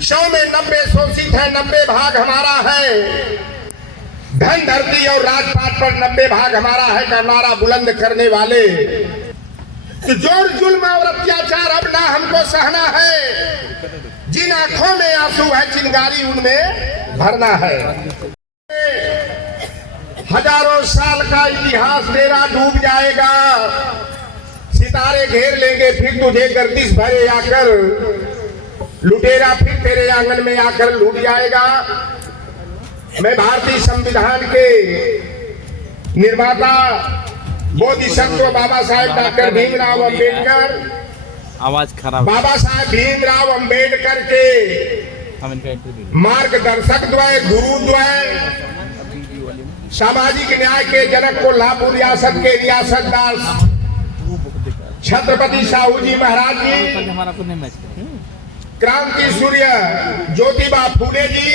100 में 90 शोषित है, 90 भाग हमारा है। धन धरती और राजपाट पर 90 भाग हमारा है का नारा बुलंद करने वाले जोर जुल्म और अत्याचार अब ना हमको सहना है। जिन आंखों में आंसू है चिंगारी उनमें भरना है। हजारों साल का इतिहास तेरा डूब जाएगा, सितारे घेर लेंगे फिर तुझे गर्दिश भरे आकर, लुटेरा फिर तेरे आंगन में आकर लूट जाएगा। मैं भारतीय संविधान के निर्माता बोधिसत्व बाबा साहेब डॉक्टर भीमराव अंबेडकर, आवाज खराब, बाबा साहेब भीमराव अंबेडकर के मार्गदर्शक द्वय, गुरु द्वय, सामाजिक न्याय के जनक को लाभपुर रियासत के रियासतदार छत्रपति साहू जी महाराज जी, क्रांति सूर्य ज्योतिबा फूले जी,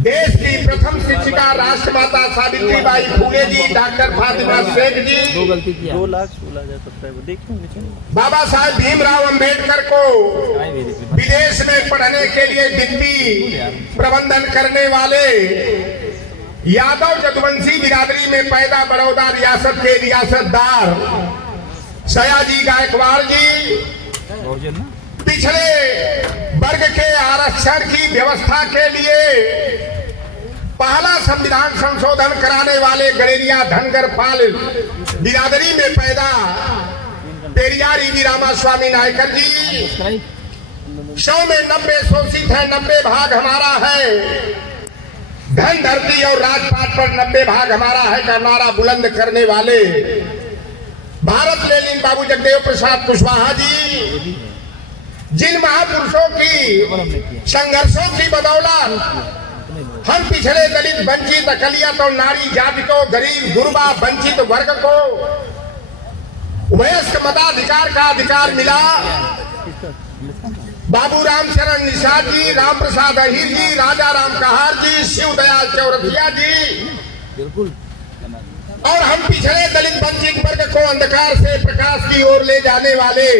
देश की प्रथम शिक्षिका राष्ट्रमाता सावित्रीबाई फूले जी, डॉक्टर फातिमा शेख जी, 2,16,17 बाबा साहेब भीमराव अंबेडकर को विदेश में पढ़ने के लिए वित्तीय प्रबंधन करने वाले यादव जदवंशी बिरादरी में पैदा बड़ौदा रियासत के रियासतदार सयाजी गायकवाड़ जी, पिछड़े वर्ग के आरक्षण की व्यवस्था के लिए पहला संविधान संशोधन कराने वाले गणेरिया धनगर पाल बिरादरी में पैदा पेरियारी वीरामा स्वामी नायकर जी। 100 में 90 शोषित है, 90 भाग हमारा है। धन धरती और राजपाट पर 90 भाग हमारा है का नारा बुलंद करने वाले भारत लेनिन बाबू जगदेव प्रसाद कुशवाहा जी, जिन महापुरुषों की संघर्षों की बदौलत हम पिछड़े दलित वंचित अकलियत और नारी जाति को, गरीब गुरबा वंचित वर्ग को वयस्क मताधिकार का अधिकार मिला। बाबू रामचरण निषाद जी, राम प्रसाद अहिर जी, राजा राम कहार जी, शिव दयाल चौरसिया जी और हम पिछड़े दलित वंचित वर्ग को अंधकार से प्रकाश की ओर ले जाने वाले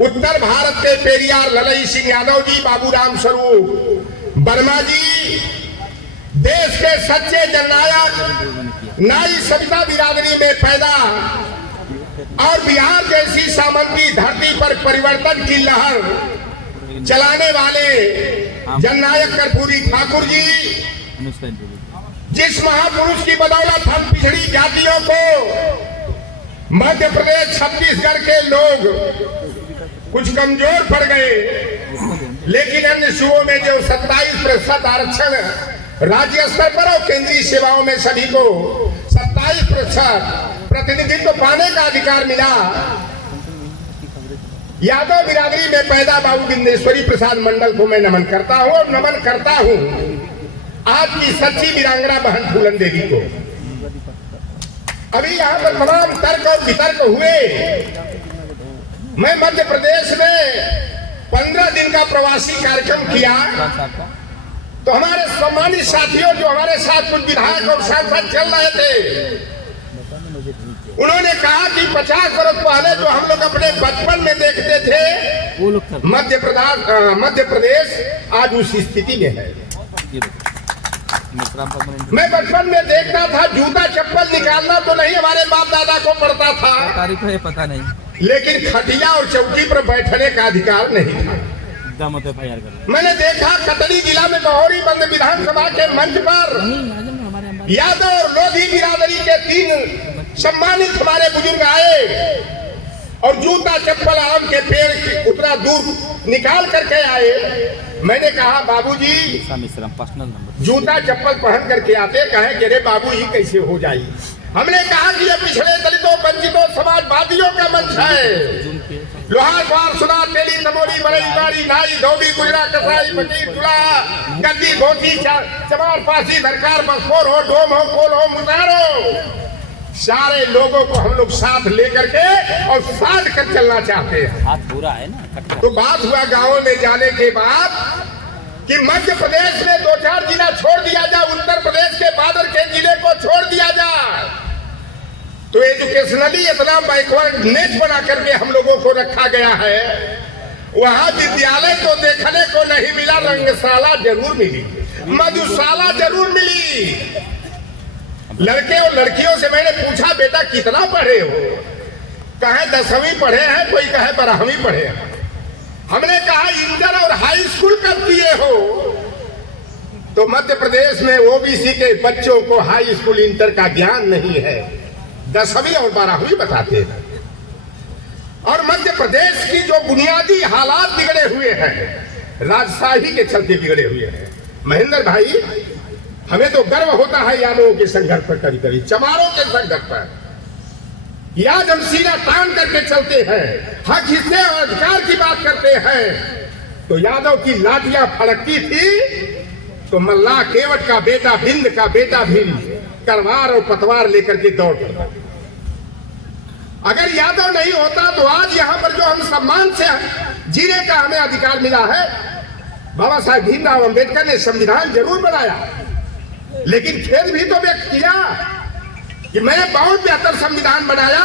उत्तर भारत के पेरियार ललई सिंह यादव जी, बाबू राम स्वरूप वर्मा जी, देश के सच्चे जननायक नाई सविता बिरादरी में पैदा और बिहार जैसी सामंती धरती पर परिवर्तन की लहर चलाने वाले जननायक कर्पूरी ठाकुर जी, जिस महापुरुष की बदौलत हम पिछड़ी जातियों को मध्य प्रदेश छत्तीसगढ़ के लोग कुछ कमजोर पड़ गए, लेकिन अन्य सूबों में जो 27% आरक्षण राज्य स्तर पर और केंद्रीय सेवाओं में सभी को 27% प्रतिनिधित्व पाने का अधिकार मिला। यादव बिरादरी में पैदा बाबू बिंदेश्वरी प्रसाद मंडल को मैं नमन करता हूँ और नमन करता हूँ आज की सच्ची वीरांगना बहन फूलन देवी को। अभी यहाँ पर तमाम तर्क और वितर्क हुए। मैं मध्य प्रदेश में 15 दिन का प्रवासी कार्यक्रम किया तो हमारे सम्मानित साथियों जो हमारे साथ कुछ विधायक और सांसद चल रहे थे, उन्होंने कहा कि 50 वर्ष पहले जो हम लोग अपने बचपन में देखते थे मध्य प्रदेश आज उस स्थिति में है। मैं बचपन में देखता था जूता चप्पल निकालना तो नहीं हमारे बाप दादा को पड़ता था, तारीख है पता नहीं, लेकिन खटिया और चौकी पर बैठने का अधिकार नहीं था। मैंने देखा कटनी जिला में बहोरी बंद विधानसभा के मंच पर यादव और लोधी बिरादरी के 3 सम्मानित हमारे बुजुर्ग आए और जूता चप्पल आम के पेड़ की उतना दूर निकाल करके आए। मैंने कहा बाबूजी जूता चप्पल पहन करके आते, कहे कि अरे बाबू ये कैसे हो जाए। हमने कहा कि ये पिछड़े दलितों वंचितों समाजवादियों का मंच है। लोहार द्वार सुना तेली तमोली बड़ई बाड़ी नाई धोबी गुजरा कसाई फकीर तुला गद्दी धोती चमार पासी दरकार बसफोर हो डोम हो कोल हो मुजारो, सारे लोगों को हम लोग साथ लेकर के और साथ कर चलना चाहते हैं। हाथ पूरा है ना। तो बात हुआ गाँव में जाने के बाद कि मध्य प्रदेश में 2-4 जिला छोड़ दिया जाए, उत्तर प्रदेश के बादल के जिले को छोड़ दिया जाए, तो एजुकेशनली इतना बैकवर्ड नेच बना करके हम लोगों को रखा गया है वहाँ विद्यालय तो देखने को नहीं मिला, रंगशाला जरूर मिली, मधुशाला जरूर मिली। लड़के और लड़कियों से मैंने पूछा बेटा कितना पढ़े हो, कहे 10वीं पढ़े हैं, कोई कहे 12वीं पढ़े हैं। हमने कहा इंटर और हाई स्कूल कब किए हो, तो मध्य प्रदेश में ओबीसी के बच्चों को हाई स्कूल इंटर का ज्ञान नहीं है, 10वीं और 12वीं बताते हैं। और मध्य प्रदेश की जो बुनियादी हालात बिगड़े हुए हैं, राजशाही के चलते बिगड़े हुए हैं। महेंद्र भाई, हमें तो गर्व होता है यादवों के संघर्ष पर, कभी कभी चमारों के संघर्ष पर। आज हम सीना तान करके चलते हैं, हक हिस्से और अधिकार की बात करते हैं, तो यादव की लाठियां फड़कती थी तो मल्लाह केवट का बेटा, बिंद का बेटा भी करवार और पतवार लेकर के दौड़ पड़ता। अगर यादव नहीं होता तो आज यहाँ पर जो हम सम्मान से जीने का हमें अधिकार मिला है, बाबा साहब भीमराव अंबेडकर ने संविधान जरूर बनाया, लेकिन खेद भी तो व्यक्त किया कि मैंने बहुत बेहतर संविधान बनाया,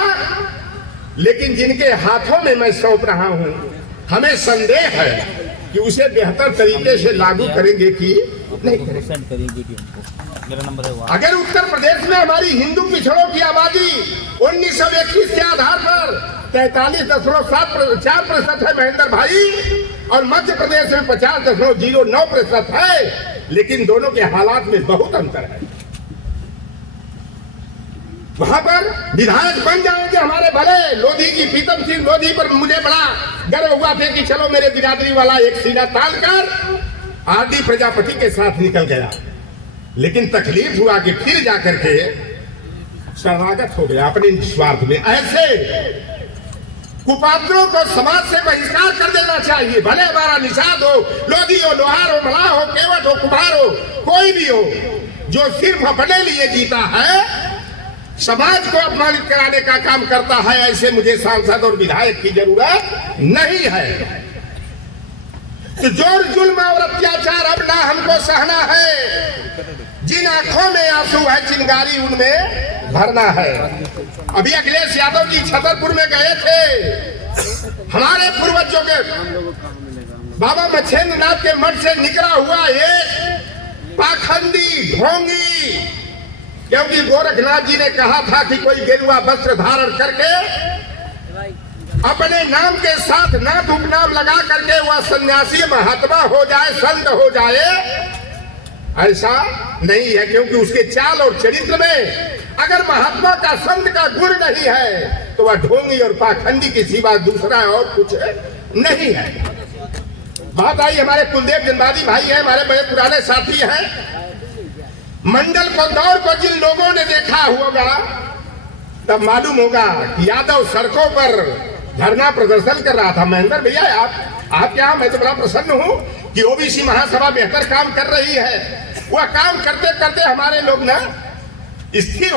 लेकिन जिनके हाथों में मैं सौंप रहा हूं, हमें संदेह है कि उसे बेहतर तरीके से लागू करेंगे कि नहीं करेंगे। अगर उत्तर प्रदेश में हमारी हिंदू पिछड़ों की आबादी 1921 के आधार पर 43.4% है महेंद्र भाई, और मध्य प्रदेश में 50.09% है, लेकिन दोनों के हालात में बहुत अंतर है। वहां पर विधायक बन जाएंगे हमारे भले, लोधी की प्रीतम सिंह लोधी पर मुझे बड़ा गर्व हुआ था कि चलो मेरे बिरादरी वाला एक सीना ताल कर आरडी प्रजापति के साथ निकल गया, लेकिन तकलीफ हुआ कि फिर जाकर के शरणागत हो गया अपने स्वार्थ में। ऐसे कुपात्रों को समाज से बहिष्कार कर देना चाहिए, भले हमारा निषाद हो, लोधी हो, लोहार हो, मलाह हो, केवट हो, कुम्हार हो, कोई भी हो, जो सिर्फ अपने लिए जीता है, समाज को अपमानित कराने का काम करता है, ऐसे मुझे सांसद और विधायक की जरूरत नहीं है। तो जोर जुल्म और अत्याचार अब ना हमको सहना है, जिन आंखों में आंसू है चिंगारी उनमें भरना है। अभी अखिलेश यादव जी छतरपुर में गए थे, हमारे पूर्वजों के बाबा मच्छेंद्र नाथ के मठ से निकला हुआ एक पाखंडी ढोंगी, क्योंकि गोरखनाथ जी ने कहा था कि कोई गेरुआ वस्त्र धारण करके अपने नाम के साथ नाथ उपनाम लगा करके वह सन्यासी महात्मा हो जाए, संत हो जाए, ऐसा नहीं है। क्योंकि उसके चाल और चरित्र में अगर महात्मा का, संत का गुण नहीं है तो वह ढोंगी और पाखंडी के सिवा दूसरा और कुछ नहीं है। बात आई, हमारे कुलदेव जनवादी भाई है, हमारे बड़े पुराने साथी हैं। मंडल को दौर को जिन लोगों ने देखा होगा तब मालूम होगा कि यादव सड़कों पर धरना प्रदर्शन कर रहा था। महेंद्र भैया आप क्या, मैं तो बड़ा प्रसन्न हूँ कि ओबीसी महासभा बेहतर काम कर रही है। वह काम करते करते हमारे लोग ना स्थिर